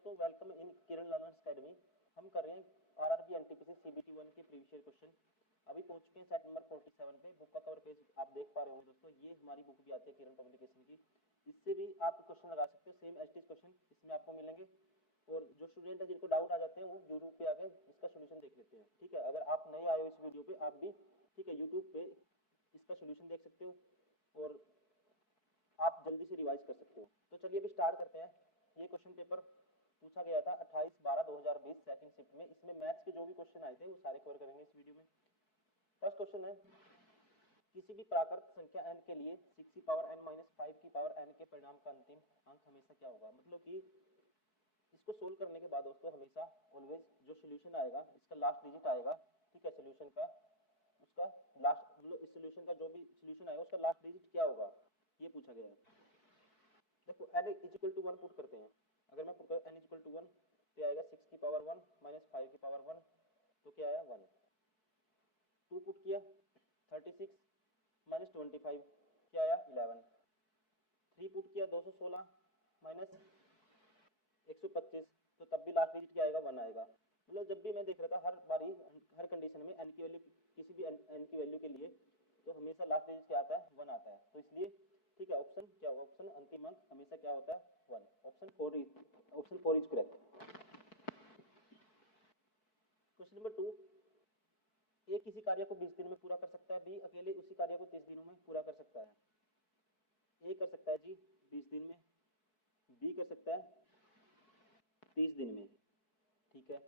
दोस्तों, welcome in Kiran learners academy. हम कर रहे हैं आरआरबी एनटीपीसी सीबीटी 1 के प्रीवियस ईयर क्वेश्चन। अभी पहुंच चुके हैं सेट नंबर 47 पे। बुक का कवर पेज आप देख पा रहे होंगे दोस्तों। ये हमारी बुक भी आती है किरण पब्लिकेशन की। इससे भी आप क्वेश्चन लगा सकते हो, same as it is question इसमें आपको मिलेंगे। और जो स्टूडेंट है जिनको डाउट आ जाते हैं वो यूट्यूब पे आके इसका सोल्यूशन देख लेते हैं। ठीक है, अगर आप नए आए हो इस वीडियो पे, आप भी ठीक है यूट्यूब पे इसका सोल्यूशन देख सकते हो और आप जल्दी से रिवाइज कर सकते हो। तो चलिए अभी स्टार्ट करते हैं। ये क्वेश्चन पेपर पूछा गया था 28/12/2020 सेकंड शिफ्ट में। इसमें मैथ्स के जो भी क्वेश्चन आए थे वो सारे कवर करेंगे इस वीडियो में। फर्स्ट क्वेश्चन है, किसी भी प्राकृत संख्या n के लिए 6 की पावर n - 5 की पावर n के परिणाम का अंतिम अंक हमेशा क्या होगा। मतलब कि इसको सोल्व करने के बाद दोस्तों हमेशा ऑलवेज जो सोल्यूशन आएगा इसका लास्ट डिजिट आएगा। ठीक है, सोल्यूशन का उसका लास्ट मतलब इस सोल्यूशन का जो भी सोल्यूशन आएगा उसका लास्ट डिजिट क्या होगा, ये पूछा गया है। देखो n = 1 पुट करते हैं। अगर मैं पुट करूं n = 1 तो आएगा 6 की पावर 1 - 5 की पावर 1, तो क्या आया 1। 2 पुट किया 36 - 25 क्या आया 11। 3 पुट किया 216 - 125, तो तब भी लास्ट डिजिट क्या आएगा 1 आएगा। मतलब जब भी मैं देख रहा था हर बारी हर कंडीशन में n की वैल्यू किसी भी n की वैल्यू के लिए तो हमेशा लास्ट डिजिट क्या आता है 1 आता है। तो इसलिए ठीक है, ऑप्शन क्या होगा, ऑप्शन अंतिम अंक हमेशा क्या होता है 1। Option 4 is correct. Question number 2, ए किसी कार्य को 20 दिन में पूरा कर सकता है, बी अकेले उसी कार्य को 30 दिनों में पूरा कर सकता है। ए कर सकता है जी 20 दिन में, बी कर सकता है 30 दिन में। ठीक है,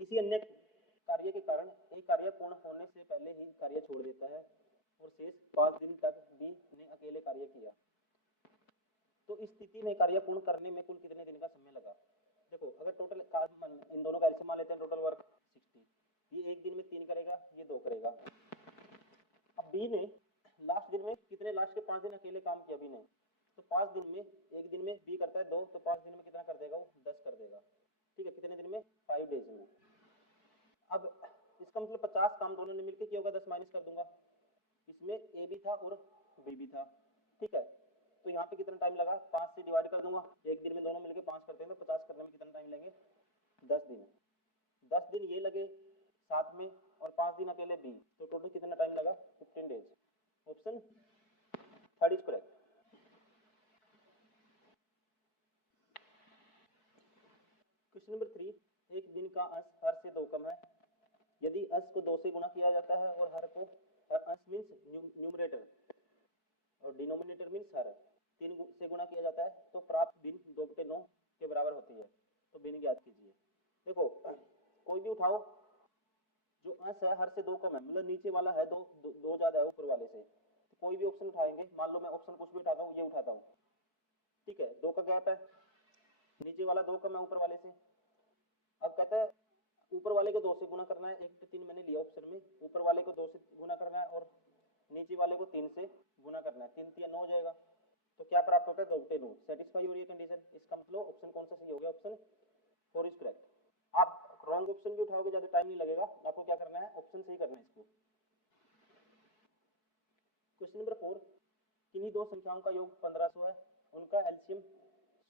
किसी अन्य कार्य के कारण ए कार्य पूर्ण होने से पहले ही कार्य छोड़ देता है और शेष 5 दिन तक बी ने अकेले कार्य किया, तो इस स्थिति में कार्य पूर्ण करने में कुल कितने दिन का समय लगा। देखो अगर टोटल इन दोनों का एलसीएम मान लेते हैं, टोटल वर्क 60, ये एक दिन में 3 करेगा, ये 2 करेगा। अब बी ने लास्ट दिन में कितने, लास्ट के 5 दिन अकेले काम किया बी ने, तो 5 दिन में एक दिन में बी करता है 2, तो 5 दिन में कितना कर देगा वो 10 कर देगा। ठीक है, कितने दिन में 5 डेज में। अब इसका मतलब 50 काम दोनों ने मिलकर किया होगा, 10 माइनस कर दूंगा। इसमें ए भी था और बी भी था। ठीक है, तो यहाँ पे कितना टाइम लगा, 5 से डिवाइड कर दूंगा, एक दिन में दोनों मिलकर 5 करते हैं तो 50 करने में कितना टाइम लेंगे 10 दिन। 10 दिन ये लगे साथ में और 5 दिन अकेले बी, तो टोटल कितना टाइम लगा 15 days. Option 3 is correct. Question number 3, एक दिन का अंश हर से 2 कम है। यदि अंश को 2 से गुणा किया जाता है और हर को, हर अंश मीन्स न्यूमरेटर और डिनोमिनेटर मीन्स हर 3 से गुणा किया जाता है तो प्राप्त भिन्न 2/9 के बराबर होती है। तो भिन्न ज्ञात कीजिए। देखो कोई भी उठाओ, जो अंश है हर से 2 कम है, मतलब नीचे वाला है 2 ज्यादा है ऊपर वाले से, तो कोई भी ऑप्शन उठाएंगे, मान लो मैं ऑप्शन कुछ भी उठाता हूँ, ये उठाता हूँ। ठीक है, 2 का गैप है, नीचे वाला 2 कम है ऊपर वाले से। अब कहता है ऊपर वाले को 2 से गुणा करना है, 1 से 3 मैंने लिया ऑप्शन में, ऊपर वाले को 2 से गुणा करना है और नीचे वाले को 3 से गुणा करना है, 3 3 9 हो जाएगा। तो क्या प्राप्त होता है 2/9। सेटिस्फाई हो रही है कंडीशन। इसका मतलब ऑप्शन कौन सा सही हो गया, ऑप्शन 4 इज करेक्ट। आप रॉन्ग ऑप्शन भी उठाओगे ज्यादा टाइम नहीं लगेगा, आपको क्या करना है ऑप्शन सही करना है इसको। क्वेश्चन नंबर 4, किन्हीं दो संख्याओं का योग 1500 है, उनका एलसीएम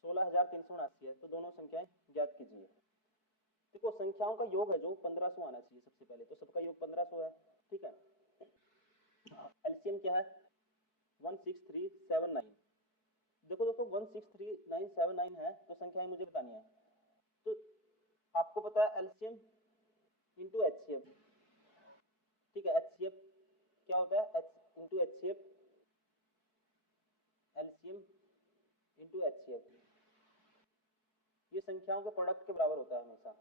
16379 है, तो दोनों संख्याएं ज्ञात कीजिए। देखो संख्याओं का योग है जो 1500 आना चाहिए सबसे पहले, तो सबका योग 1500 है। ठीक है, एलसीएम क्या है 16379। देखो दोस्तों 16379 है, तो संख्याएं मुझे बतानी है। तो आपको पता है एलसीएम इंटू एचसीएफ। ठीक है, एचसीएफ क्या होता है, H into HCF, LCM into HCF, ये संख्याओं के प्रोडक्ट के बराबर होता है हमेशा।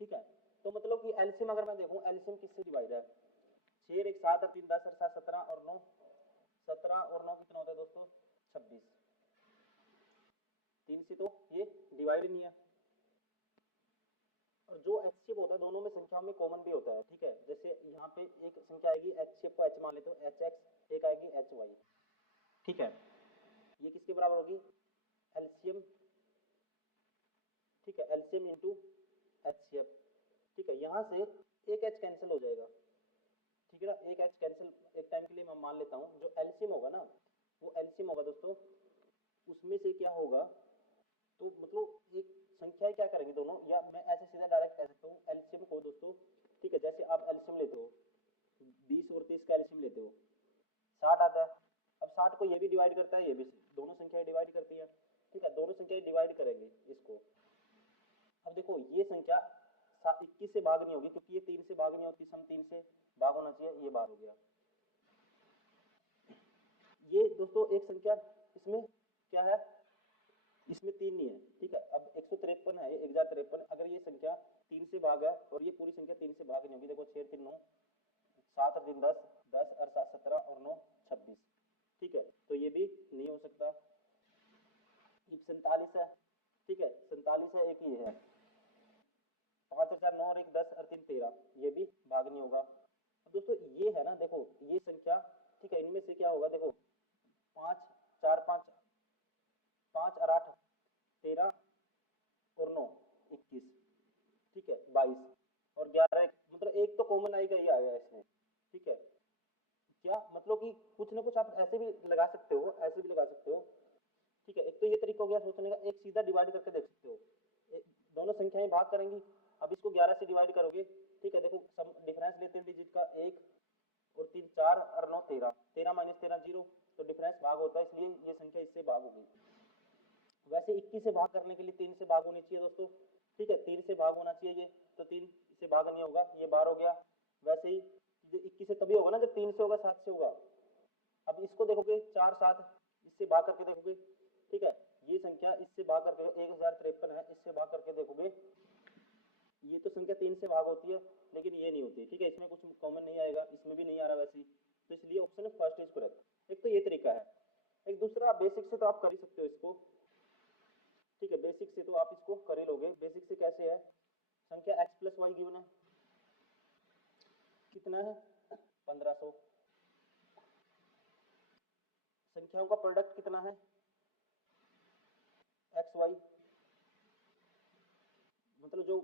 ठीक है, तो मतलब कि एलसीएम अगर मैं देखूं, एलसीएम किससे डिवाइड है, 6 1 7 और 3 10 और 7 17 और 9, 17 और 9 कितना होता है दोस्तों 26। 3 से तो ये डिवाइड नहीं है। और जो एचसीएफ होता है दोनों में संख्याओं में कॉमन भी होता है। ठीक है, जैसे यहाँ पे एक संख्या आएगी, एचसीएफ को एच मान लेते हो, एच एक्स, एक आएगी एच वाई। ठीक है, ये किसके बराबर होगी एलसीएम। ठीक है, एलसीएम इंटू एचसीएफ। ठीक है, यहाँ से एक एच कैंसिल हो जाएगा। ठीक है ना, एक एच कैंसिल एक टाइम के लिए मैं मान लेता हूँ। जो एलसीएम होगा ना, वो एलसीएम होगा दोस्तों, उसमें से क्या होगा तो मतलब एक संख्याएं क्या करेंगे दोनों, या मैं ऐसे सीधा डायरेक्ट कह सकता हूँ एलसीएम को दोस्तों, ठीक है, जैसे आप एलसीएम लेते हो 20 और 30 का एलसीएम लेते हो 60 आता है। अब 60 को ये भी डिवाइड करता है, ये भी, दोनों संख्याएं डिवाइड करती है, ठीक है, दोनों संख्याएं डिवाइड करेंगे इसको। अब देखो ये संख्या 21 से भाग नहीं होगी क्योंकि ये 3 से भाग नहीं होती, सम 3 से भाग होना चाहिए, ये भाग हो गया। ये दोस्तों एक संख्या, इसमें क्या है, इसमें 3 नहीं है, ठीक है। अब 153 है, 1053, अगर ये संख्या 3 से भाग है और ये पूरी संख्या 3 से भाग नहीं होगी, देखो 6 3 9, 7 और 3 10, 10 और 7 17 और 9 26, ठीक है, तो ये भी नहीं हो सकता। 47 है, ठीक है, 47 है, एक ही है, 5 और 4 9 और 1 10 और 3 13, ये भी भाग नहीं होगा। अब दोस्तों ये है ना, देखो ये संख्या, ठीक है, इनमें से क्या होगा, देखो 5 4 5, 5 और 8 13 और 9 21, ठीक है, 22 और 11, मतलब एक तो कॉमन आएगा, ये आएगा इसमें, ठीक है। क्या मतलब कि कुछ ना कुछ आप ऐसे भी लगा सकते हो, ऐसे भी लगा सकते हो, ठीक है। एक तो ये तरीका हो गया सोचने का, एक सीधा डिवाइड करके देख सकते हो, दोनों संख्याएं भाग करेंगी। अब इसको 11 से डिवाइड करोगे, ठीक है, देखो सम डिफरेंस लेते हैं डिजिट का, 1 और 3 4 और 9 13, 13 माइनस 13 0, तो डिफरेंस भाग होता है, इसलिए ये संख्या इससे भाग होगी। वैसे 21 से भाग करने के लिए 3 से भाग होनी चाहिए दोस्तों, ठीक है, 3 से भाग होना चाहिए ये, तो 3 से भाग नहीं होगा, ये 12 हो गया। वैसे ही 21 से तभी होगा ना जब 3 से होगा, 7 से होगा। अब इसको देखोगे 4 7, इससे भाग करके देखोगे, ठीक है, ये संख्या इससे भाग करके 1053 है, इससे भाग करके देखोगे, ये तो संख्या 3 से भाग होती है, लेकिन ये नहीं होती, ठीक है, इसमें कुछ कॉमन नहीं आएगा, इसमें भी नहीं आ रहा वैसे ही, तो इसलिए ऑप्शन फर्स्ट इज करेक्ट। एक तो ये तरीका है, एक दूसरा बेसिक से तो आप कर ही सकते हो इसको, ठीक है, बेसिक से तो आप इसको कर ही लोगे। बेसिक से कैसे है, संख्या x प्लस वाई गिवन है, कितना है 1500, संख्याओं का प्रोडक्ट कितना है एक्स वाई, मतलब जो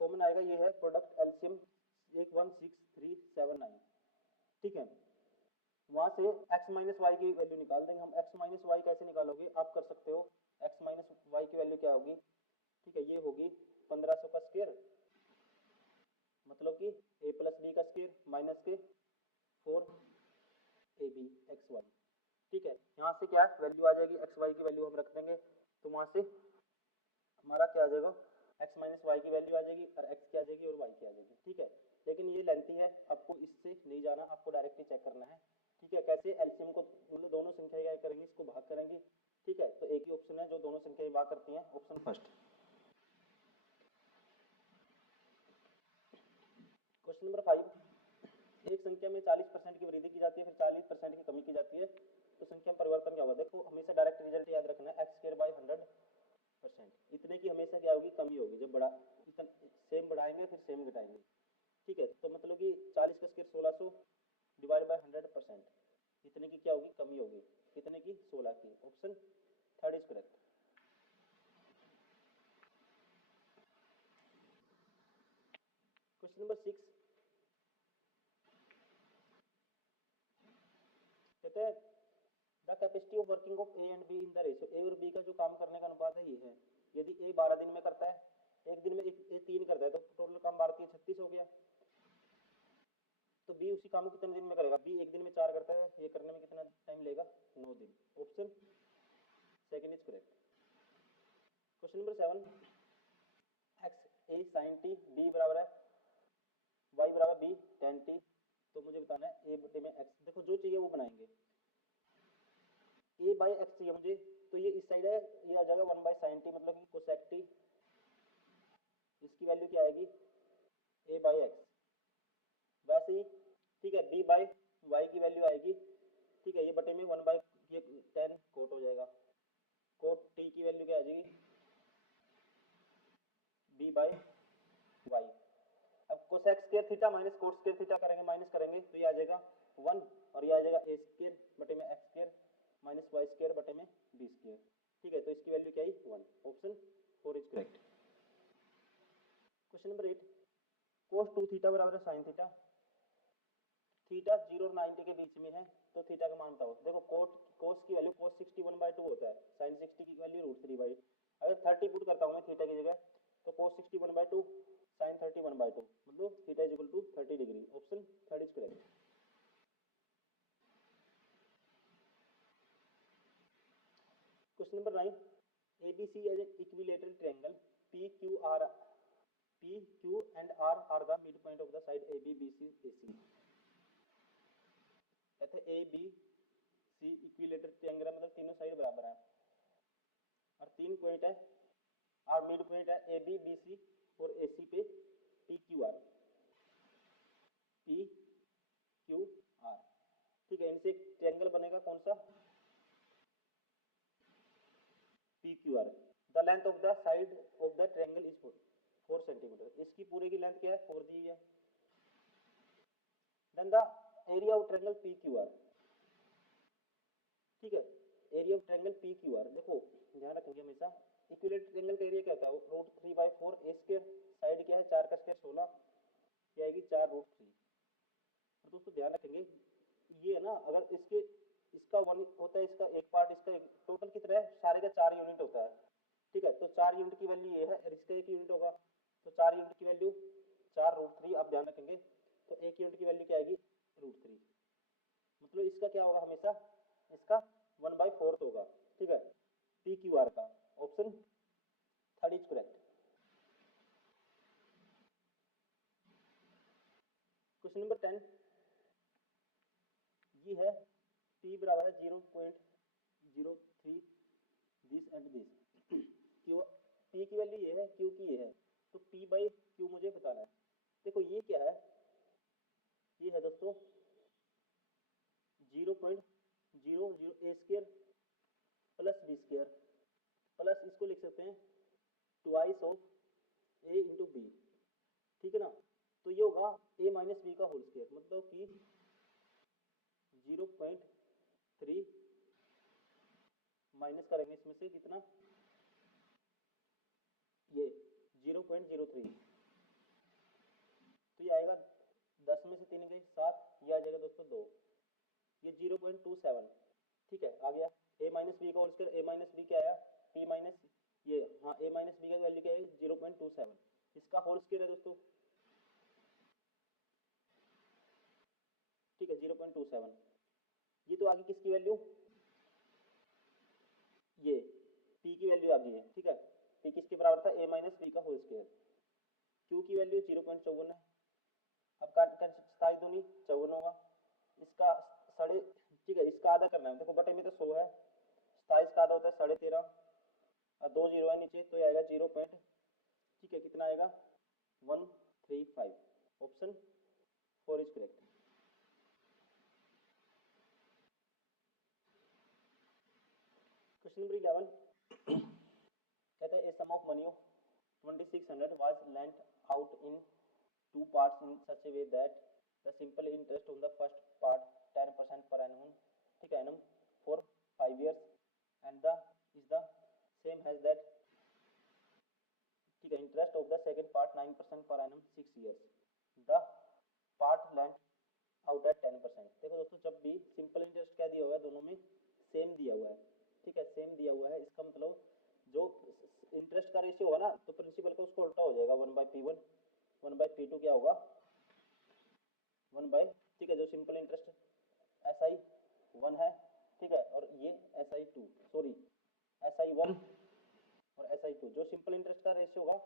कॉमन आएगा ये है प्रोडक्ट एलसीएम 116,379, ठीक है। वहां से x माइनस वाई की वैल्यू निकाल देंगे हम। x माइनस वाई कैसे निकालोगे, आप कर सकते हो, x माइनस वाई की वैल्यू क्या होगी, ठीक है, ये होगी 1500 का स्क्वायर, मतलब कि a प्लस बी का स्क्वायर माइनस के 4ab एक्स वाई, ठीक है। यहाँ से क्या वैल्यू आ जाएगी, एक्स वाई की वैल्यू हम रख देंगे, तो वहां से हमारा क्या आ जाएगा, x माइनस वाई की वैल्यू आ जाएगी और x की आ जाएगी और y की आ जाएगी, ठीक है। लेकिन ये लेंथी है, आपको इससे नहीं जाना, आपको डायरेक्टली चेक करना है, ठीक है। कैसे एलसीएम को, मतलब दोनों संख्याएं क्या करेंगे, इसको भाग करेंगे, ठीक है, तो एक ही ऑप्शन है जो दोनों संख्याएं भाग करती हैं, ऑप्शन फर्स्ट। क्वेश्चन नंबर 5, एक संख्या में 40% की वृद्धि की जाती है, फिर 40% की कमी की जाती है, तो संख्या में परिवर्तन क्या होगा। देखो हमेशा डायरेक्ट रिजल्ट याद रखना है, एक्स स्क्वायर बाय 100%, इतने की हमेशा क्या होगी, कमी होगी, जब बड़ा सेम बढ़ाएंगे फिर सेम घटाएंगे, ठीक है। तो मतलब कि 40 का स्क्वायर 1600 डिवाइड बाय 100%, इतने की क्या होगी, कमी होगी, कितने की, 16 की, option third is correct. Question number 6, कहते हैं the capacity of working of A and B in the ratio, A और बी का जो काम करने का अनुपात है ये है। यदि ए 12 दिन में करता है, एक दिन में ए 3 करता है, तो टोटल काम 12 36 हो गया। तो बी उसी काम को कितने दिन में करेगा, बी एक दिन में 4 करता है, ये करने में कितना टाइम लेगा, 9 दिन, option second is correct. Question number 7, X A sine T, B बराबर है वाई बराबर बी टेन टी, तो मुझे बताना है ए बटे में एक्स, देखो जो चाहिए वो बनाएंगे। ए बाई एक्स चाहिए मुझे, तो ये इस साइड है, ये आ जाएगा 1 बाई साइन टी, मतलब कि कोसेक टी, इसकी वैल्यू क्या आएगी, ए बाई एक्स। वैसे ही ठीक है, बी बाई वाई की वैल्यू आएगी, ठीक है, ये बटे में 1 बाई ये 10 कोट हो जाएगा, कोट टी की वैल्यू क्या आ जाएगी, बी बाई वाई। अब cosec square theta minus cot square theta करेंगे, माइनस करेंगे तो ये आ जाएगा 1, और ये आ जाएगा ए स्क्वायर बटे में X square minus Y square बटे में बी स्क्वायर, ठीक है, तो इसकी वैल्यू क्या आई 1, option 4 is correct. Question number 8, cos 2 theta बराबर है साइन थीटा, थीटा 0 और 90 के बीच में है, तो थीटा का मान बताओ। देखो कोट कोस की वैल्यू कोस 61/2 होता है, साइन 60 की वैल्यू √3/, अगर 30 पुट करता हूँ मैं थीटा की जगह, तो cos 60 1/2 sin 30 1/2, मतलब theta is equal to 30 degree. Option third is correct. Question number 9, ABC is an equilateral triangle PQR, PQ and R are the midpoint of the side AB BC AC। कहते हैं ABC equilateral triangle मतलब तीनों side बराबर है और 3 point है और mid point है AB BC और AC पे PQR, PQR। ठीक है, इनसे एक ट्रायंगल बनेगा कौन सा, PQR। The length of the side of the triangle is 4 centimetre. इसकी पूरे की लेंथ क्या है, 4 दी है। Then the area of triangle PQR। ठीक है, एरिया ऑफ ट्रायंगल PQR, देखो ध्यान रखेंगे हमेशा इक्विलेटरल ट्रायंगल का एरिया क्या होता है, √3/4 a स्क्वायर, साइड क्या है 4 का स्क्वायर 16, क्या आएगी 4√3। और दोस्तों ध्यान रखेंगे ये है ना, अगर इसका 1 होता है, इसका एक पार्ट, इसका टोटल कितना है, सारे का 4 यूनिट होता है। ठीक है, तो 4 यूनिट की वैल्यू ये है और इसका 1 यूनिट होगा, तो 4 यूनिट की वैल्यू 4√3। आप ध्यान रखेंगे तो 1 यूनिट की वैल्यू क्या आएगी, √3। मतलब इसका क्या होगा, हमेशा इसका 1/4 होगा। ठीक है, PQR का। Option third is correct. Question number 10, ये है P बराबर है 0.03 this and this. Q P की वैल्यू ये है, Q की ये है, तो P/Q मुझे बताना है। देखो ये क्या है, ये है दोस्तों 0.00 a square plus b square plus इसको लिख सकते हैं twice of a into B. ठीक है ना, तो ये होगा a माइनस बी का होल स्क्वायर, मतलब कि 0.3 माइनस करेंगे इसमें से कितना, ये 0.03, तो ये आएगा 10 में से 3 गए 7, ये आ जाएगा दोस्तों 2, ये 0.27। ठीक है, आ गया a माइनस बी का whole square, a minus B क्या आया, p माइनस ये, हाँ a माइनस बी का वैल्यू क्या है 0.27, इसका होल स्क्वायर है दोस्तों। ठीक है 0.27, ये तो आगे किसकी वैल्यू, ये p की वैल्यू आ गई है। ठीक है, p किसके बराबर था, a माइनस बी का होल स्क्वायर। q की वैल्यू 0.54 है, अब काट कर 27 दूनी 54 होगा, इसका साढ़े, ठीक है इसका आधा करना है, देखो बटे में तो 100 है, 27 का आधा होता है 13.5 और 2 जीरो है नीचे, तो ये आएगा 0. ठीक है, कितना आएगा 135। Option 4 is correct. Question number 11, कहता है A sum of money of 2600 was lent out in 2 parts in such a way that the simple interest on the first part 10% per annum, ठीक है annum for 5 years and the is the same as that, ठीक है interest of the second part 9% per annum 6 years, the part lent out at 10%। देखो दोस्तों जब भी simple interest क्या दिया हुआ है, दोनों में सेम दिया हुआ है। ठीक है, सेम दिया हुआ है, इसका मतलब जो इंटरेस्ट का रेशियो होगा ना, तो प्रिंसिपल का उसको उल्टा हो जाएगा, 1/P1 1/P2 क्या होगा 1 ठीक है, जो सिंपल इंटरेस्ट SI 1 है, ठीक है, और ये SI 2 सॉरी SI 1 और SI 2 जो सिंपल इंटरेस्ट का रेशियो होगा,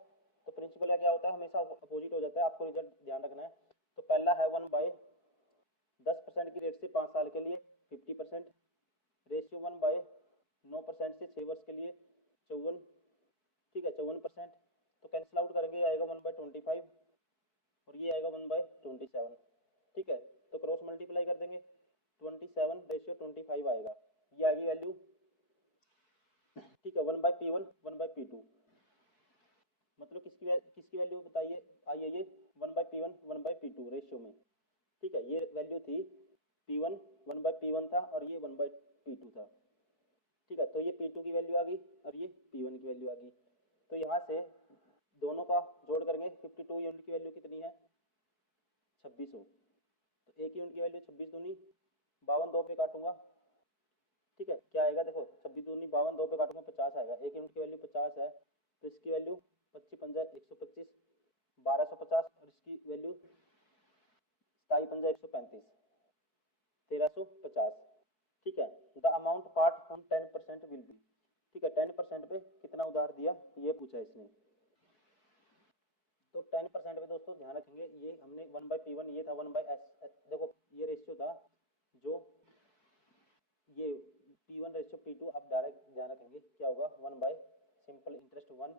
तो प्रिंसिपल का क्या होता है, हमेशा अपोजिट हो जाता है। आपको रिजल्ट ध्यान रखना है। तो पहला है 1/10% की रेट से 5 साल के लिए 50%, रेशियो 1/9% से 6 वर्ष के लिए 54, ठीक है 54%। तो कैंसिल आउट करेंगे, आएगा 1/25 और ये आएगा 1/27। ठीक है, तो क्रॉस मल्टीप्लाई कर देंगे, 27/25 आएगा, ये आ गई वैल्यू। ठीक है, 1/P1 1/P2, मतलब किसकी वैल्यू बताइए, आइए ये 1/P1 1/P2 रेशियो में। ठीक है, ये वैल्यू थी P1 1/P1 था और ये 1/P2 था। ठीक है, तो ये P2 की वैल्यू आ गई और ये P1 की वैल्यू आ गई। तो यहाँ से दोनों का जोड़ करेंगे, 52 यूनिट की वैल्यू कितनी है 2600, तो 1 यूनिट की वैल्यू 26 दूनी 52, 2 पे काटूंगा। ठीक है, क्या आएगा देखो 26 दूनी 52, 2 पे काटूंगा 50 आएगा, 1 यूनिट की वैल्यू 50 है, तो इसकी वैल्यू 25 पंजा 125, 1250, और इसकी वैल्यू 27 पंजा 135, 1350। ठीक है, the amount part from 10% will be. ठीक है, 10% पे कितना उधार दिया ये पूछा इसने। तो 10% पे दोस्तों ध्यान रखेंगे, ये हमने 1/P1 ये था 1/S, देखो ये रेशियो था जो ये P1 रेशियो P2, आप डायरेक्ट ध्यान रखेंगे क्या होगा 1 बाय सिंपल इंटरेस्ट 1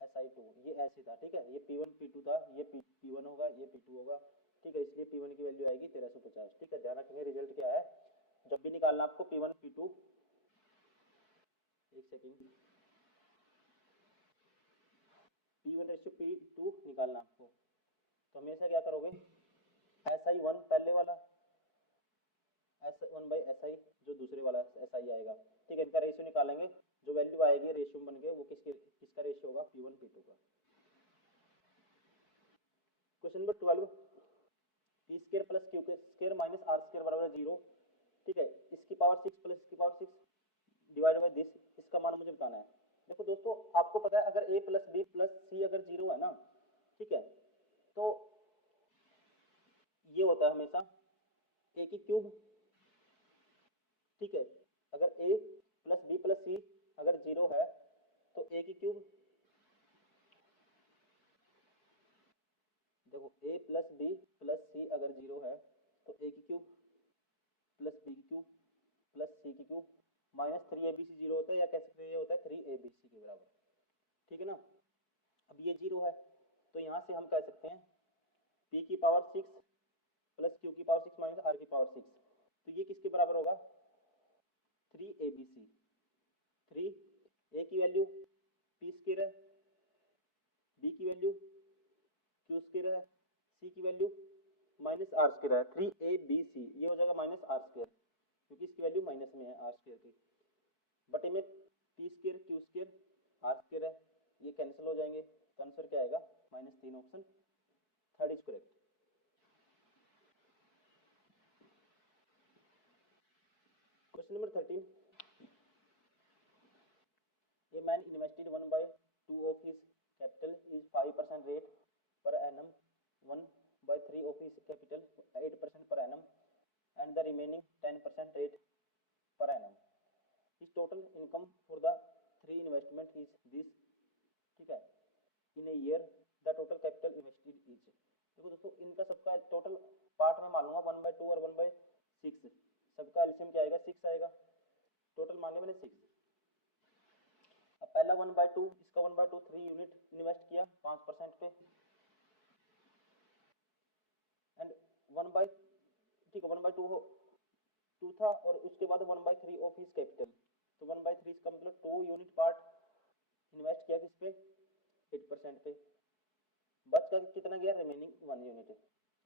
SI2, ये ऐसे था। ठीक है, ये P1 P2 था, ये P1 होगा, ये P2 होगा। ठीक है, इसलिए P1 की वैल्यू आएगी 1350। ठीक है, ध्यान रखेंगे रिजल्ट क्या है जब भी निकालना आपको P1 P2, एक सेकेंड, P1 रेशियो P2 निकालना आपको, तो हमेशा क्या करोगे SI1 पहले वाला, S1 बाई SI जो दूसरे वाला SI आएगा। ठीक है, इनका रेशियो निकालेंगे, जो वैल्यू आएगी रेशियो बन के वो किसका रेशियो होगा P1 P2 का। Question number 12, P square plus Q square minus R square बराबर 0। ठीक है, इसकी पावर 6 प्लस इसकी पावर 6 डिवाइड बाय दिस, इसका मान मुझे बताना है। देखो दोस्तों आपको पता है अगर a प्लस बी प्लस सी अगर 0 है ना, ठीक है, तो ये होता है हमेशा a की क्यूब। ठीक है, अगर a प्लस बी प्लस सी अगर 0 है तो a की क्यूब, देखो a प्लस बी प्लस सी अगर 0 है तो a की क्यूब प्लस बी की क्यूब प्लस सी की क्यूब माइनस 3abc 0 होता है, या कह सकते हैं ये होता है 3abc के बराबर। ठीक है ना, अब ये 0 है तो यहाँ से हम कह सकते हैं p की पावर 6 प्लस q की पावर 6 माइनस r की पावर 6, तो ये किसके बराबर होगा 3abc। 3 a की वैल्यू p स्क्वायर है, b की वैल्यू q स्क्वायर है, c की वैल्यू माइनस r स्क्वायर है। 3abc ये हो जाएगा माइनस r स्क्वायर, क्योंकि इसकी वैल्यू माइनस में है r स्क्वायर की, बटे में p square q square r square है, ये कैंसिल हो जाएंगे, तो आंसर क्या आएगा -3। Option third is correct. Question number 13, a man invested 1/2 of his capital is 5% rate per annum, 1/3 of his capital 8% per annum, and the remaining 10% rate per annum. His total income for the three investment is this. ठीक है, in a year the total capital invested is, देखो दोस्तों इनका सबका total part में मान लूंगा 1/2 और 1/6, सबका एलसीएम क्या आएगा 6 आएगा, टोटल मान लिया मैंने 6। अब पहला 1/2, इसका 1/2 3 यूनिट इन्वेस्ट किया 5% पे, एंड 1 बाई, ठीक है 1/2 2 था, और उसके बाद 1/3 ऑफ हिज कैपिटल, तो 1/3 इसका मतलब 2 यूनिट पार्ट इन्वेस्ट किया किस पे 8% पे, बच का कितना गया remaining 1 unit,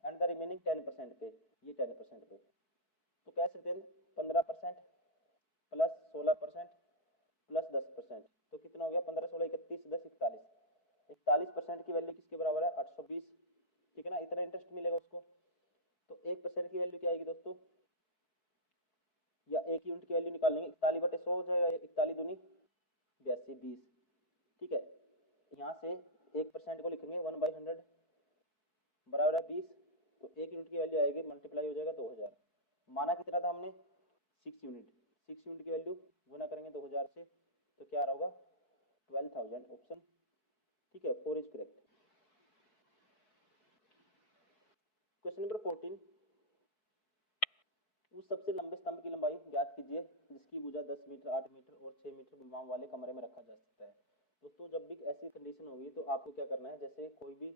and the remaining 10% पे, ये 10% पे, तो कह सकते हैं 15% प्लस 16% प्लस 10%, तो कितना हो गया 15 16 31 10 41, 41% की वैल्यू किसके बराबर है 820। ठीक है ना, इतना इंटरेस्ट मिलेगा उसको, तो 1% की वैल्यू क्या आएगी दोस्तों, या एक यूनिट की वैल्यू निकालेंगे 41/100 हो जाएगा, 41 दूनी 82 20। ठीक है, यहाँ से 1% को लिखेंगे 1/100 बराबर है 20, तो एक यूनिट की वैल्यू आएगी मल्टीप्लाई हो जाएगा 2000, माना कितना था हमने 6 यूनिट, 6 यूनिट की वैल्यू गुना करेंगे 2000 से, तो क्या आ रहा होगा 12,000। ऑप्शन ठीक है 4 इज करेक्ट। क्वेश्चन नंबर 14, उस सबसे लंबे स्तंभ की लंबाई ज्ञात कीजिए जिसकी भुजा 10 मीटर 8 मीटर और 6 मीटर विमाओं वाले कमरे में रखा जा सकता है। दोस्तों जब भी ऐसी कंडीशन होगी तो आपको क्या करना है, जैसे कोई भी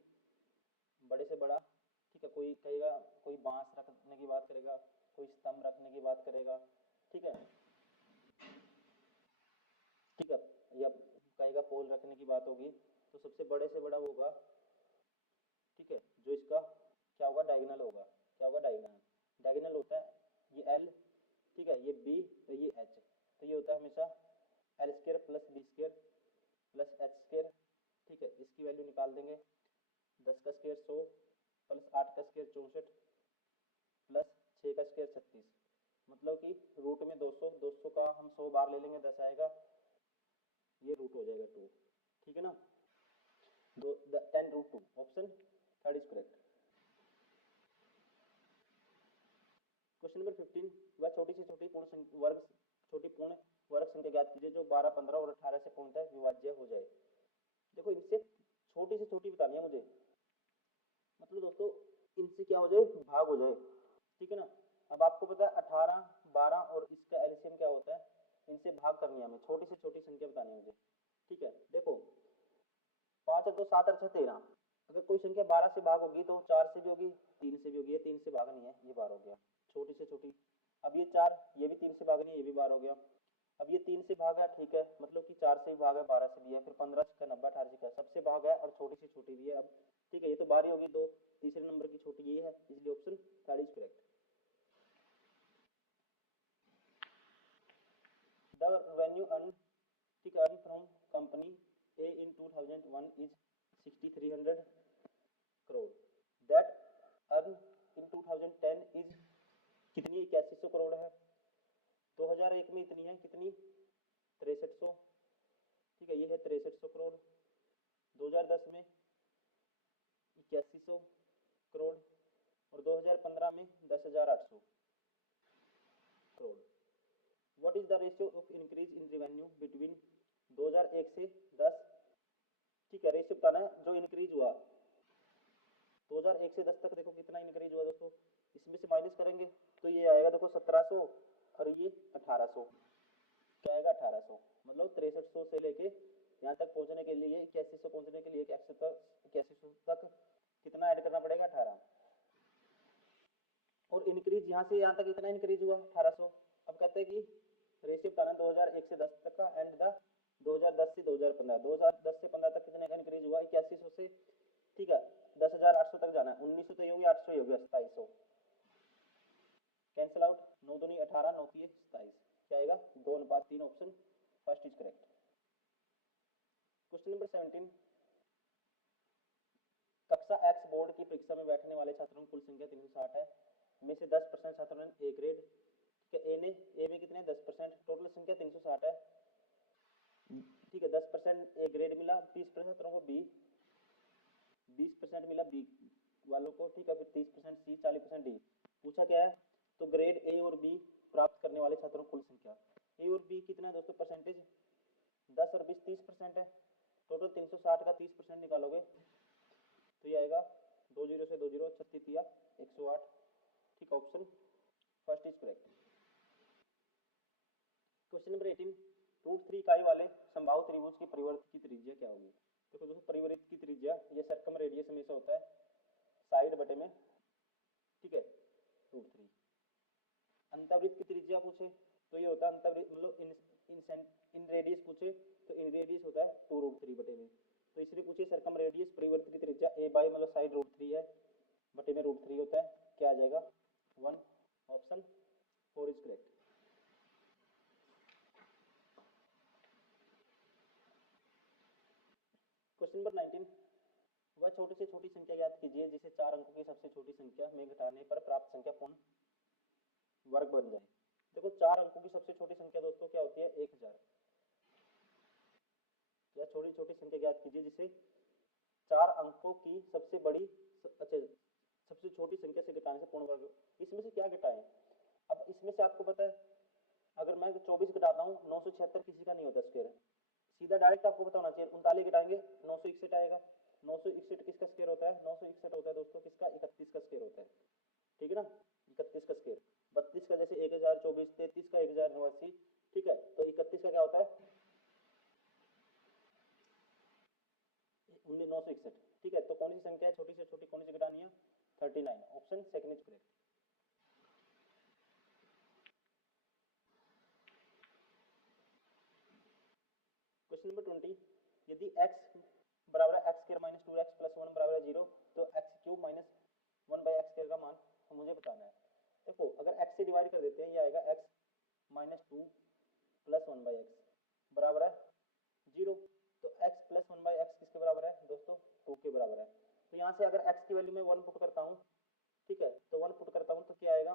बड़े से बड़ा, ठीक है, कोई कहेगा कोई बांस रखने की बात करेगा, कोई स्तंभ रखने की बात करेगा, ठीक है, ठीक है, या कहेगा पोल रखने की बात होगी, तो सबसे बड़े से बड़ा होगा, ठीक है, जो इसका क्या होगा डायगोनल होगा, क्या होगा डायगोनल, डायगोनल होता है ये एल, ठीक है, ये बी और ये एच, तो ये होता है हमेशा L square plus B square plus H square. ठीक है, इसकी वैल्यू निकाल देंगे, 10 का स्क्र 100 प्लस 8 का स्क्र 64 प्लस 6 का स्क्र 36, मतलब कि रूट में 200, 200 का हम 100 बार ले लेंगे 10 आएगा, ये रूट हो जाएगा 2, ठीक है ना। 10√2 option third is correct. Question number 15, वह छोटी से छोटी पूर्ण वर्ग संख्या ज्ञात कीजिए जो 12, 15 और 18 से पूर्णतः विभाज्य हो जाए। देखो इनसे छोटी से छोटी बतानी है मुझे, मतलब दोस्तों इनसे क्या हो जाए, भाग हो जाए, ठीक है ना। अब आपको पता है 18, 12 और इसका एलसीएम क्या होता है, इनसे भाग करनी है हमें, छोटी से छोटी संख्या बतानी है मुझे, ठीक है। देखो 5 और 2 7 और 6 13, अगर कोई संख्या 12 से भाग होगी तो 4 से भी होगी, 3 से भी होगी, ये 3 से भाग नहीं है, ये बार हो गया छोटी से छोटी। अब ये 4, ये भी 3 से भाग नहीं है, ये भी बार हो गया। अब ये 3 से भाग है, ठीक है, मतलब कि 4 से भी भाग है, 12 से भी है, फिर 15 से 90, 18 से सबसे भाग है और छोटी से छोटी भी है। अब ठीक है, ये तो बारी होगी, दो तीसरे नंबर की छोटी ये है, इसलिए option third is correct. The revenue earn from company A in 2001 is 6300 crore, that earn in 2010 is कितनी, 8100 करोड़ है। 2001 में इतनी है, कितनी, 6300, ठीक है, ये है 6300 करोड़। 2010 में 8100 करोड़ और 2015 में 10,800 crore. What is the ratio of increase in revenue between 2001 से 10, ठीक है, रेशियो बताना है जो इंक्रीज हुआ 2001 से 10 तक। देखो कितना इंक्रीज हुआ दोस्तों, इसमें से माइनस करेंगे तो ये आएगा देखो 1700 और ये 1800, क्या आएगा 1800, मतलब 6300 से लेके यहाँ तक पहुंचने के लिए 8100 पहुंचने के लिए 8100 तक कितना ऐड करना पड़ेगा, 18। और इंक्रीज यहाँ से यहाँ तक इतना इंक्रीज हुआ 1800। अब कहते हैं कि रेशियो बताना 2001 से 10 तक का एंड द 2010 से 2015, 2010 से 15 तक कितने का इंक्रीज हुआ, 8100 से, ठीक है, 10,800 तक जाना है। 1900 तो ये हो गया, 800 ये हो गया, 2700 कैंसिल आउट, 9 दूनी 18, 9 3 27, क्या आएगा 2:3, option first is correct. Question number 17, कक्षा एक्स बोर्ड की परीक्षा में बैठने वाले छात्रों की कुल संख्या 360 है, में से 10% छात्रों ने ए ग्रेड, ठीक है, ए में कितने 10%, टोटल संख्या 360 है, ठीक है, 10% ए ग्रेड मिला, 30% छात्रों को बी, 20% मिला बी वालों को, ठीक है, फिर 30% सी, 40% डी। पूछा क्या है, तो ग्रेड ए और बी प्राप्त करने वाले छात्रों की कुल संख्या, ए और बी कितना है दोस्तों, परसेंटेज 10 और 20 30% है, टोटल 360 का 30% निकालोगे तो ये आएगा 2 0 से 2 0, 36 दिया 108, ठीक, option first is correct. Question number 18, √3 इकाई वाले समबाहु त्रिभुज की परिवर्त की त्रिज्या क्या होगी। देखो दोस्तों परिवर्त की त्रिज्या ये सर्कम रेडियस हमेशा होता है साइड बटे में, ठीक है, √3। अंतर्वृत्त की त्रिज्या पूछे तो ये होता है अंतर्वृत्त, मतलब इन रेडियस पूछे तो इन रेडियस होता है 2√3 बटे में, तो इसलिए पूछे सर्कम रेडियस परिवर्त की त्रिज्या ए बाई मतलब साइड √3 है बटे में √3 होता है, क्या आ जाएगा 1, option 4 is correct. Question number 19, वह छोटी से छोटी संख्या ज्ञात कीजिए जिसे 4 अंकों की सबसे छोटी संख्या में घटाने पर प्राप्त संख्या पूर्ण वर्ग बन जाए। देखो 4 अंकों की सबसे छोटी संख्या दोस्तों क्या होती है, 1000। या छोटी छोटी संख्या ज्ञात कीजिए जिसे 4 अंकों की सबसे बड़ी, अच्छा सबसे छोटी संख्या से घटाने से पूर्ण वर्ग। इसमें से क्या घटाएं, अब इसमें से आपको पता है अगर मैं 24 घटाता हूँ 976 किसी का नहीं होता स्क्वायर, सीधा डायरेक्ट आपको पता होना चाहिए, 39 घटाएंगे 961 आएगा, 961 किसका स्क्वायर होता है, 961 होता है दोस्तों किसका, 31 का स्क्वायर होता है, ठीक है ना, 31 का स्क्वायर। 32 का जैसे 1024, 33 का 1089, ठीक है, तो 31 का क्या होता है 961, ठीक है, तो कौन सी संख्या है छोटी से छोटी, कौन सी घटानी है, 39, option second is correct. Question number 20, यदि x बराबर है x square minus 2x plus 1 बराबर है 0 तो x cube minus 1 by x square का मान मुझे बताना है। देखो अगर x से डिवाइड कर देते हैं, ये आएगा x minus 2 plus 1 by x बराबर है 0, तो x प्लस 1 बाई एक्स किसके बराबर है दोस्तों, 2 के बराबर है। तो यहाँ से अगर x की वैल्यू में 1 पुट करता हूँ, ठीक है, तो 1 पुट करता हूँ तो क्या आएगा,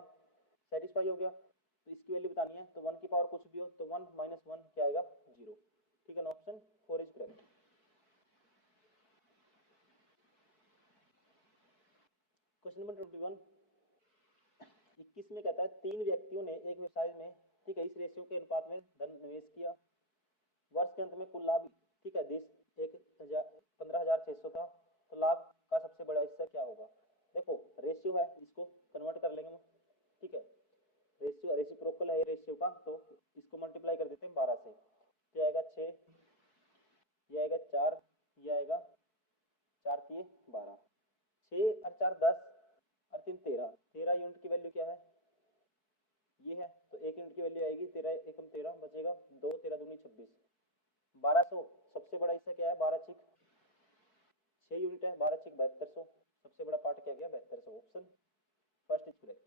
सेटिस्फाई हो गया। तो इसकी वैल्यू बतानी है, तो 1 की पावर कुछ भी हो तो 1 माइनस 1 क्या आएगा 0, ठीक ठीक है ना, option 4 is correct. Question number 21 21 में कहता है 3 व्यक्तियों ने एक व्यवसाय में, ठीक है, इस रेशियो के अनुपात में धन निवेश किया, वर्ष के अंत में कुल लाभ, ठीक है, 15,600 था, तो लाभ का सबसे बड़ा हिस्सा क्या होगा। देखो रेशियो है, इसको कन्वर्ट कर लेंगे हम, ठीक है, रेशियो रेसिप्रोकल है रेशियो का, तो इसको मल्टीप्लाई कर देते हैं 12 से, तो आएगा 6, ये आएगा 4, ये आएगा 4 3 12, 6 और 4 10 और 3 13, 13 यूनिट की वैल्यू क्या है, ये है, तो 1 यूनिट की वैल्यू आएगी 13 एकम 13, बचेगा 2, 13 दूनी 26, 1200 सबसे बड़ा हिस्सा क्या है, 12 छिक 6 यूनिट है, 12 छिक 7200, सबसे बड़ा पार्ट क्या गया 7200, option first is correct.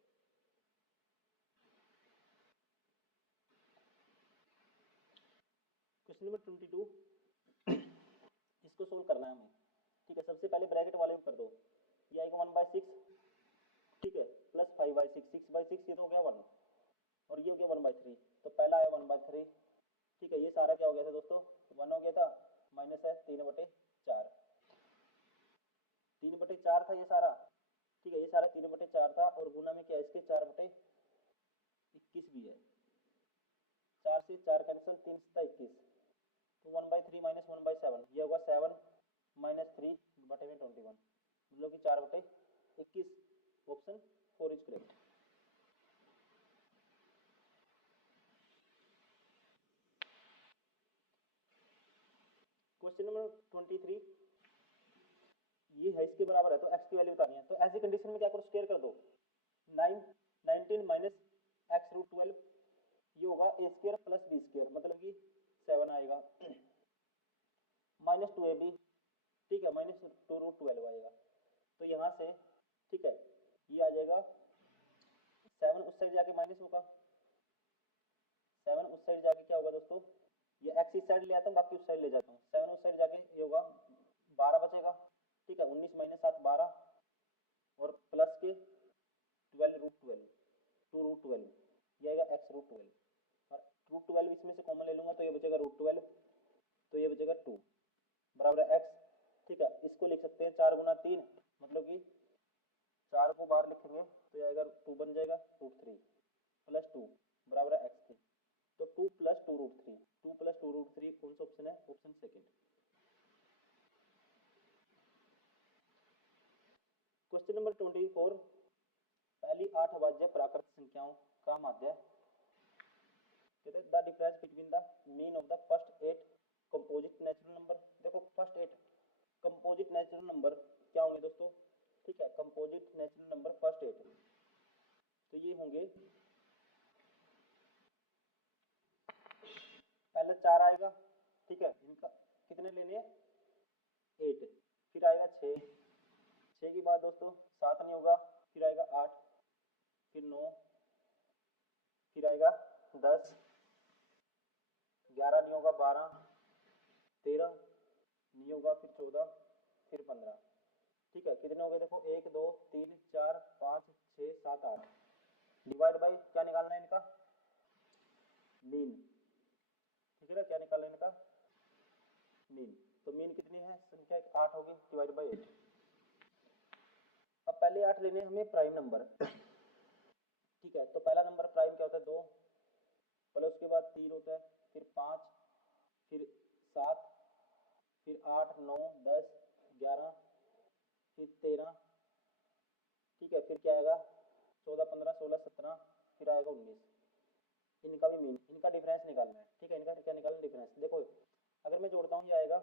Question number 22 इसको सोल्व करना है हमें, ठीक है, सबसे पहले ब्रैकेट वाले को कर दो, ये आएगा 1/6, ठीक है, प्लस 5/6, 6/6 ये तो हो गया 1, और ये हो गया 1/3, तो पहला है 1/3, ठीक है, ये सारा क्या हो गया था दोस्तों 1 हो गया था, माइनस है 3/4, 3/4 था ये सारा, ठीक है, ये सारा 3/4 था, और गुना में क्या है इसके 4/21 भी है, 4 से 4 कैंसिल, 3 7 21, तो 1/3 माइनस 1/7, ये होगा 7 माइनस 3/21, मतलब कि 4/21, option 4 is correct. Question number 23 ये है इसके बराबर है, तो x की वैल्यू बतानी है, तो ऐसी कंडीशन में क्या करो, स्क्वायर कर दो, 9 19 माइनस x√12, ये होगा a square plus b square, मतलब कि 7 आएगा, माइनस 2ab, ठीक है, माइनस 2√12 आएगा, तो यहाँ से, ठीक है, ये आ जाएगा 7 उस साइड जाके माइनस होगा, 7 उस साइड जाके क्या होगा दोस्तों, ये x इस साइड ले आता हूँ, बाकी उस साइड ले जाता हूँ, 7 उस साइड जाके ये होगा 12 बचेगा, ठीक है, 19 माइनस 7 12, और प्लस के 12√12 2√12, ये आएगा x√12, और √12 इसमें से कॉमन ले लूंगा, तो ये बचेगा √12, तो ये बचेगा 2 बराबर है x, ठीक है, इसको लिख सकते हैं 4 गुना 3, मतलब कि 4 को बाहर लिखेंगे तो ये आएगा 2 बन जाएगा, √3 प्लस 2 बराबर है x के, तो 2 प्लस 2√3, 2 प्लस 2√3 कौन सा ऑप्शन है, ऑप्शन सेकंड। क्वेश्चन नंबर 24 पहली 8 अभाज्य प्राकृत संख्याओं का माध्य, कहते हैं the difference between the mean of the first 8 composite natural number. देखो फर्स्ट 8 कंपोजिट नेचुरल नंबर क्या होंगे दोस्तों, ठीक है, कंपोजिट नेचुरल नंबर फर्स्ट 8, तो ये होंगे, पहले 4 आएगा, ठीक है, इनका कितने लेने हैं 8, फिर आएगा 6, 6 के बाद दोस्तों 7 नहीं होगा, फिर आएगा 8, फिर 9, फिर आएगा 10, 11 नहीं होगा, 12, 13 नहीं होगा, फिर 14, फिर 15, ठीक है, कितने हो गए देखो 1 2 3 4 5 6 7 8, डिवाइड बाय क्या निकालना है इनका, मीन, ठीक है ना, क्या निकालना है इनका मीन, तो मीन कितनी है संख्या 8 होगी, डिवाइड बाय 8। अब पहले 8 लेने हमें प्राइम नंबर, ठीक है, तो पहला नंबर प्राइम क्या होता है 2, प्लस उसके बाद 3 होता है, फिर 5, फिर 7, फिर 8 9 10 11, फिर 13, ठीक है, फिर क्या आएगा 14 15 16 17, फिर आएगा 19, इनका भी मीन, इनका डिफरेंस निकालना है, ठीक है, इनका क्या निकालना डिफरेंस, देखो अगर मैं जोड़ता हूँ ये आएगा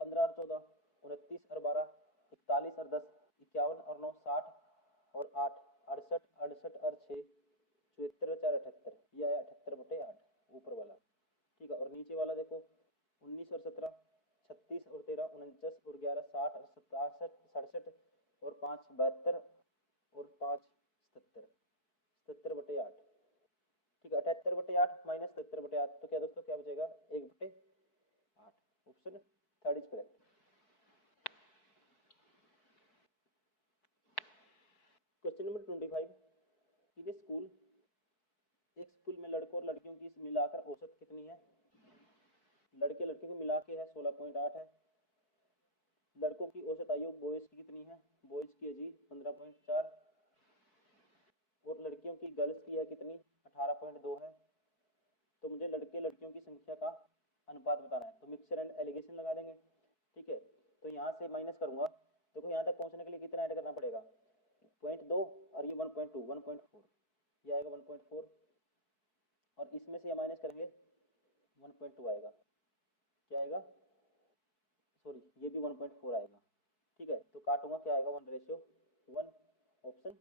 15 और 14 29 और 12 41 और 10 51 और 9 60 और 8 68 68 और 6 74 और 4 78, ये आया 78/8 ऊपर वाला, ठीक है, और नीचे वाला देखो 19 और 17 36 और 13 49 और 11 60 और 67 67 और 5 72 और 5 77 77/8, ठीक है, 78/8 माइनस 77/8, तो क्या दोस्तों क्या बचेगा 1/8, option third is correct. Question number 25 in school, एक स्कूल में लड़कों और लड़कियों की मिलाकर औसत कितनी है, लड़के लड़कियों को मिला के है 16.8 है। लड़कों की औसत आयु बॉयज की कितनी है, बॉयज की है जी 15.4 और लड़कियों की गर्ल्स की है कितनी 18.2 है। तो मुझे लड़के लड़कियों की संख्या का अनुपात बताना है, तो मिक्सचर एंड एलिगेशन लगा देंगे। ठीक है, तो यहाँ से माइनस करूंगा, देखो यहाँ तक पहुँचने के लिए कितना ऐड करना पड़ेगा 0.2 और ये 1.2 1.4, ये आएगा 1.4 और इसमें से ये माइनस करेंगे 1.2 आएगा, क्या आएगा सॉरी ये भी 1.4 आएगा। ठीक है, तो काटूंगा क्या आएगा 1:1, option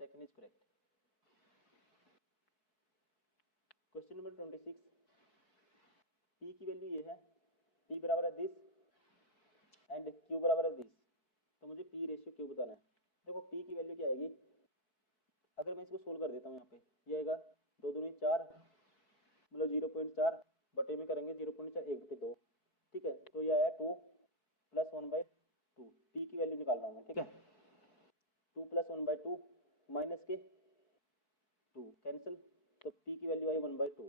second is correct. Question number 26, P की वैल्यू ये है, पी बराबर है दिस एंड क्यू बराबर है दिस, तो मुझे पी रेशियो क्यू बताना है। देखो पी की वैल्यू क्या आएगी, अगर मैं इसको सोल्व कर देता हूँ यहाँ पे, ये आएगा 2 दूनी 4 मतलब 0.4 बटे में करेंगे 0.4 1 बटे 2। ठीक है, तो ये आया 2 + 1/2, पी की वैल्यू निकाल रहा हूँ मैं। ठीक है, 2 + 1/2 माइनस के 2 कैंसिल, तो पी की वैल्यू आई 1/2,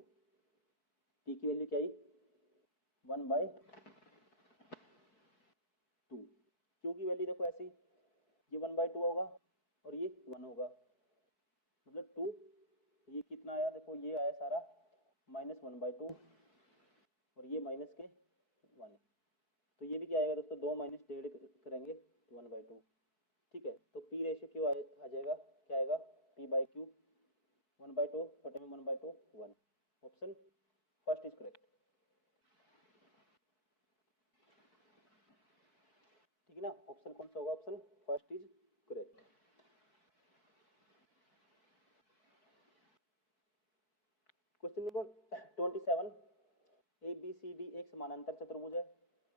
पी की वैल्यू क्या आई 1/2। क्यू की वैल्यू देखो ऐसी, ये 1/2 होगा और ये 1 होगा, मतलब 2, ये कितना आया देखो ये आया सारा -1/2 और ये माइनस के 1, तो ये भी क्या आएगा दोस्तों 2 - 1.5 करेंगे तो 1/2। ठीक है, तो पी रेशियो क्यू आ जाएगा, क्या आएगा P/Q 1/2 बटे में 1/2 1, ऑप्शन फर्स्ट इज करेक्ट। ठीक है ना, ऑप्शन कौन सा होगा, option first is correct. Question number 27, ABCD एक समानांतर चतुर्भुज है,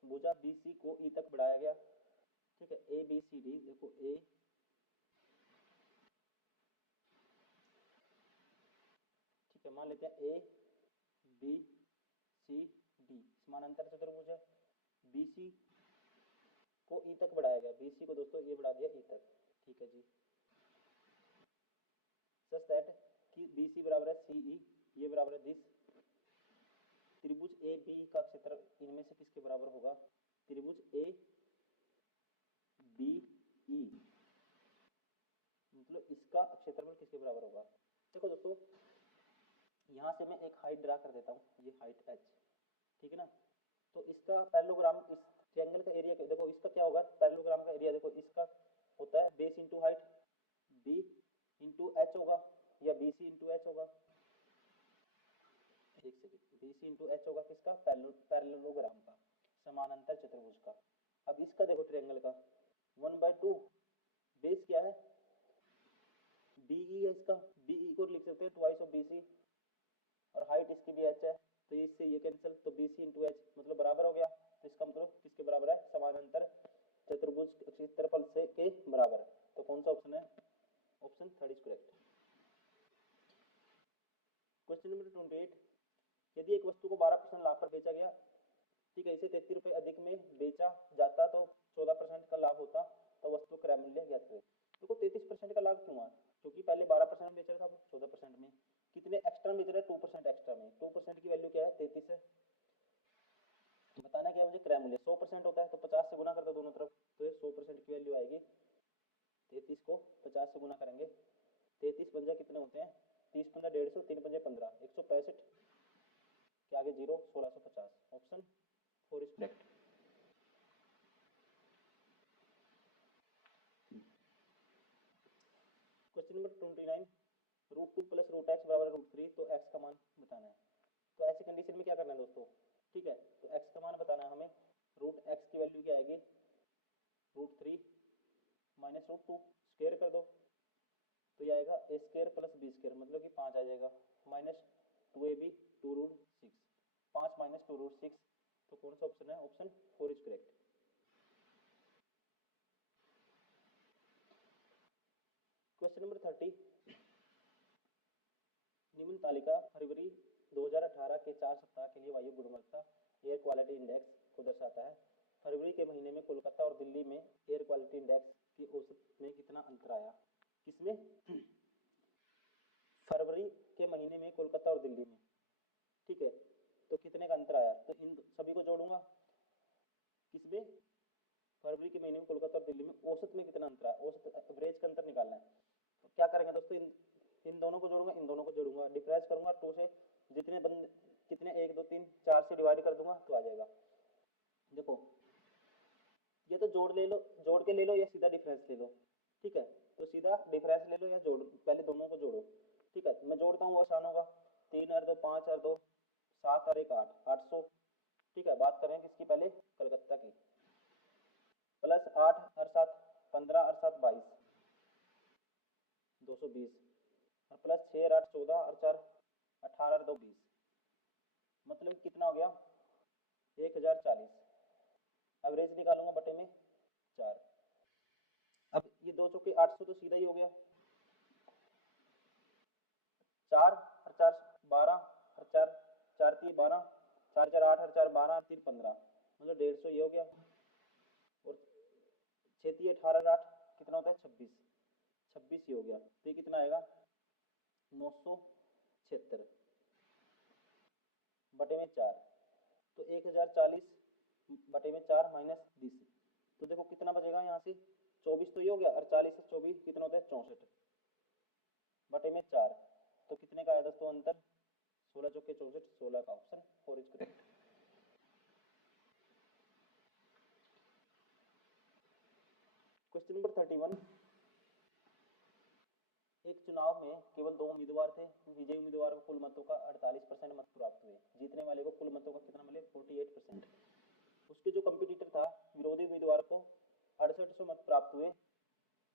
भुजा BC को E तक बढ़ाया गया। ठीक है, ABCD देखो A ठीक है, मान लेते हैं ABCD समानांतर चतुर्भुज है, BC को E तक बढ़ाया गया, BC को दोस्तों ये बढ़ा दिया E तक। ठीक है जी, सच दैट कि BC बराबर है CE, ये बराबर है दिस, त्रिभुज AB का क्षेत्र इनमें से किसके बराबर होगा, त्रिभुज ABE मतलब इसका क्षेत्रफल किसके बराबर होगा। देखो दोस्तों यहाँ से मैं एक हाइट ड्रा कर देता हूँ, ये हाइट h, ठीक है ना, तो इसका पैरेललोग्राम इस ट्रायंगल का एरिया देखो, इसका क्या होगा पैरेललोग्राम का एरिया देखो, इसका होता है base into height, b into h होगा या BC इंटू h होगा, एक सेकंड, BC इंटू h होगा किसका पैरेललोग्राम का, समानांतर चतुर्भुज का। अब इसका देखो ट्रायंगल का 1/2 बेस क्या है BE है, इसका BE को लिख सकते हैं ट्वाइस ऑफ BC और हाइट इसकी भी h है, तो इससे ये कैंसिल, तो BC इंटू h मतलब बराबर हो गया, तो इसका मतलब किसके बराबर है, समानांतर चतुर्भुज क्षेत्रफल से के बराबर है। तो कौन सा ऑप्शन है, option third is correct. Question number 28, यदि एक वस्तु को 12% लाभ पर बेचा गया, ठीक है, इसे 33 रुपए अधिक में बेचा जाता तो 14% का लाभ होता, तो वस्तु क्रय मूल्य ज्ञात करें। देखो 33% का लाभ क्यों हुआ, क्योंकि पहले 12% बेच रहा था, अब 14% में, कितने एक्स्ट्रा बेच रहा है 2% एक्स्ट्रा में, 2% की वैल्यू क्या है 33 है, बताना क्या है मुझे क्रय मूल्य 100% होता है, तो 50 से गुना कर दो दोनों तरफ, तो ये 100% की वैल्यू आएगी, 33 को 50 से गुना करेंगे, 33 पंजा कितने होते हैं 30 पंजा 150, 3 पंजे 15, 165 के आगे 0, 1650, option 4 is correct. Question number 29, √2 + √x बराबर √3, तो x का मान बताना है। तो ऐसी कंडीशन में क्या करना है दोस्तों, ठीक है, तो x का मान बताना है हमें, √x की वैल्यू क्या आएगी √3 माइनस √2 स्क्वायर कर दो, तो ये आएगा a² + b² मतलब कि 5 आ जाएगा, माइनस 2ab 2√6, 5 - 2√6, तो कौन सा ऑप्शन है, option 4 is correct. Question number 30, निम्न तालिका फरवरी 2018 के 4 सप्ताह के लिए वायु गुणवत्ता एयर क्वालिटी इंडेक्स को दर्शाता है। फरवरी के महीने में कोलकाता और दिल्ली में एयर क्वालिटी इंडेक्स की औसत में कितना अंतर आया, किसमें फरवरी के महीने में कोलकाता और दिल्ली में, ठीक है, तो कितने का अंतर आया, तो इन सभी इसमें फरवरी के महीने में कोलकाता और दिल्ली में औसत में कितना अंतर है, औसत एवरेज का अंतर निकालना है। तो क्या करेंगे दोस्तों, इन दोनों को जोड़ूंगा, इन दोनों को जोड़ूंगा, डिफरेंस करूंगा 2 से, जितने बंद कितने 1 2 3 4 से डिवाइड कर दूंगा तो आ जाएगा। देखो ये तो जोड़ ले लो, जोड़ के ले लो या सीधा डिफरेंस ले लो, ठीक है। तो सीधा डिफरेंस ले लो या जोड़, पहले दोनों को जोड़ो, ठीक है। मैं जोड़ता हूँ, वो आसान होगा। 3 और 2 5 और 2 7 और 1 8, 800, ठीक है। बात करें किसकी, पहले कलकत्ता की, प्लस 8 और 7 15 और 7 22 220, और प्लस 6 और 8 14 और 4 18 और 2 20, मतलब कितना हो गया 1040। एवरेज निकालूंगा बटे में 4। अब ये 2 चौके 800 तो सीधा ही हो गया, 4 और 4 12 और 4 4 3 12, 4 4 8 और 4 12 और 3 15, मतलब 150 ये हो गया। और 6 3 18 और 8 कितना होता है 26, 26 ये हो गया। तो ये कितना आएगा 976 बटे में 4। तो 1040 बटे में 4 माइनस 20, तो देखो कितना बचेगा यहाँ से 24 तो ये हो गया, और 40 से 24 कितना होता है 64 बटे में 4। तो कितने का आया दोस्तों अंतर, 16 चौके 64, 16 का option 4 is correct. Question number 31, एक चुनाव में केवल 2 उम्मीदवार थे, विजयी उम्मीदवार को कुल मतों का 48% मत प्राप्त हुए, जीतने वाले को कुल मतों का कितना मिले 48%। उसके जो कंपटीटर था, विरोधी उम्मीदवार को 6800 मत प्राप्त हुए,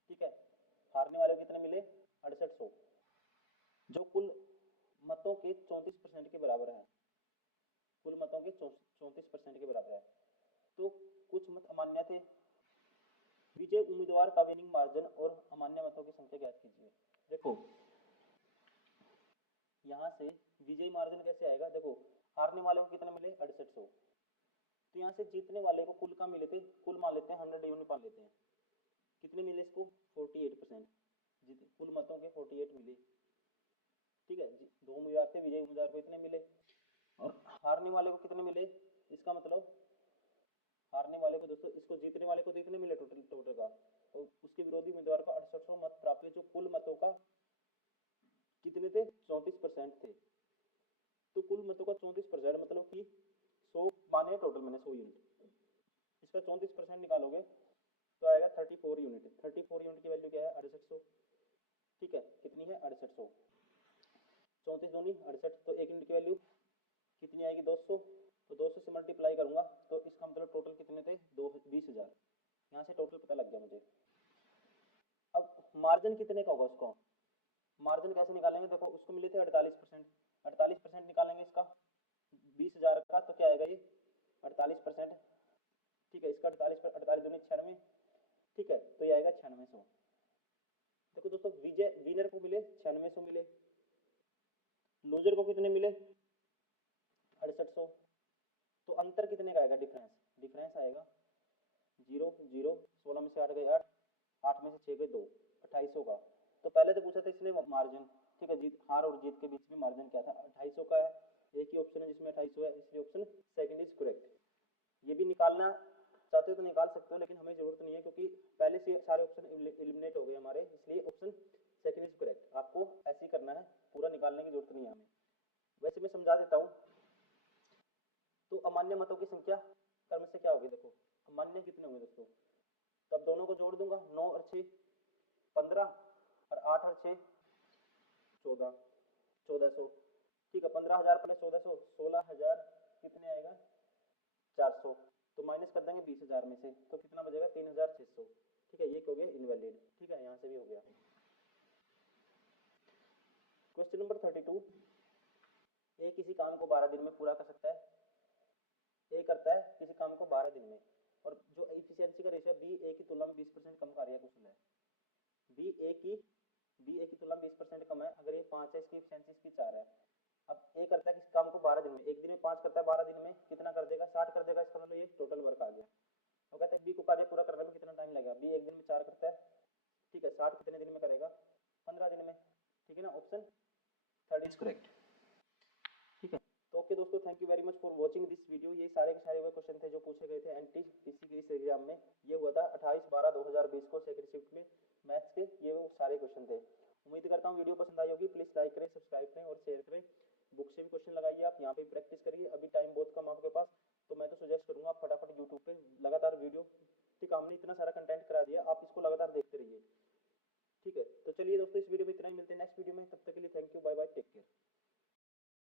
ठीक है। हारने वाले को कितने मिले 6800, जो कुल मतों के 34% के बराबर है, कुल मतों के 34% के बराबर है। तो कुछ मत अमान्य थे। विजय उम्मीदवार का विनिंग मार्जिन और अमान्य मतों की संख्या ज्ञात कीजिए। देखो यहाँ से विजय मार्जिन कैसे आएगा, देखो हारने वाले को कितने मिले 6800, तो यहाँ से जीतने वाले को कुल का मिले थे, कुल मान लेते हैं 100 यूनिट मान लेते हैं, कितने मिले इसको 48%, कुल मतों के 48 मिले, ठीक है। 2 उम्मीदवार थे, विजय उम्मीदवार को इतने मिले, और हारने वाले को कितने मिले, इसका मतलब हारने वाले को दोस्तों, इसको जीतने वाले को तो इतने मिले टोटल का, तो उसके विरोधी उम्मीदवार को 6800 मत प्राप्त हुए, जो कुल मतों का कितने थे 34% थे। तो कुल मतों का 34% मतलब कि 100 माने टोटल मैंने 100 यूनिट, इसका 34% निकालोगे तो आएगा 34 यूनिट। 34 यूनिट की वैल्यू क्या है 6800, ठीक है। कितनी है 6800, 34 दूनी 68, तो 1 यूनिट की वैल्यू कितनी आएगी 200, तो 200 से मल्टीप्लाई करूंगा तो इसका मतलब टोटल कितने थे 20,000। यहाँ से टोटल पता लग गया मुझे। अब मार्जिन कितने का होगा, उसको मार्जिन कैसे निकालेंगे, देखो उसको मिले थे 48%, 48% निकालेंगे इसका 20,000 का, तो क्या आएगा ये 48%, ठीक है। इसका 48 दूनी 96, ठीक है, तो ये आएगा 9600। देखो दोस्तों विजय विनर को मिले 9600 मिले, लूजर को कितने मिले 6800, तो अंतर कितने का आएगा, डिफरेंस, डिफरेंस आएगा 0 0, 16 में से 8 गए 8, 8 में से 6 गए 2, 2800 का। तो पहले तो पूछा था इसने मार्जिन, ठीक है, जीत हार और जीत के बीच में मार्जिन क्या था 2800 का है, एक ही ऑप्शन है जिसमें 2800 है, इसलिए ऑप्शन सेकंड इज करेक्ट। ये भी निकालना चाहते हो तो निकाल सकते हो, लेकिन हमें जरूरत नहीं है क्योंकि पहले से सारे ऑप्शन एलिमिनेट हो गए हमारे, इसलिए ऑप्शन सेकंड इज करेक्ट। आपको ऐसे ही करना है, पूरा निकालने की जरूरत नहीं है हमें। वैसे मैं समझा देता हूँ। तो अमान्य मतों की संख्या क्रम से क्या होगी, देखो अमान्य कितने होंगे दोस्तों, तब दोनों को जोड़ दूंगा, 9 और 6 15, और 8 और 6 14, 1400, ठीक है। 15,000 प्लस 1400 16,000, कितने आएगा 400, तो माइनस कर देंगे 20,000 में से, तो कितना बचेगा 3,600, ठीक है। ये हो गया इनवैलिड, ठीक है, यहाँ से भी हो गया। क्वेश्चन नंबर 32, ए किसी काम को 12 दिन में पूरा कर सकता है, ए करता है किसी काम को 12 दिन में, और जो एफिशिएंसी का रेशियो बी ए की तुलना में 20% कम कार्य कुशल है, बी ए की तुलना में 20% कम है, अगर ये 5 है इसकी एफिशिएंसी इसकी 4 है। अब ए करता है किसी काम को 12 दिन में, एक दिन में 5 करता है, 12 दिन में कितना कर देगा 60 कर देगा, इसका मतलब ये टोटल वर्क आ गया। और कहता है बी को कार्य पूरा करने में कितना टाइम लगेगा, बी एक दिन में 4 करता है, ठीक है, 60 कितने दिन में करेगा 15 दिन में, ठीक है ना, ऑप्शन थर्ड इज करेक्ट, ठीक है। तो ओके दोस्तों, thank you very much for watching this video. ये सारे के सारे हुए क्वेश्चन थे जो पूछे गए थे एनटीपीसी के इस एग्जाम में। ये हुआ था 28/12/2020 को सेकंड शिफ्ट में मैथ्स के, ये वो सारे क्वेश्चन थे। उम्मीद करता हूँ वीडियो पसंद आई होगी। प्लीज़ लाइक करें, सब्सक्राइब करें और शेयर करें। बुक से भी क्वेश्चन लगाइए, आप यहाँ पे प्रैक्टिस करिए। अभी टाइम बहुत कम आपके पास, तो मैं तो सजेस्ट करूँगा आप फटाफट यूट्यूब पे लगातार वीडियो, ठीक, हमने इतना सारा कंटेंट करा दिया, आप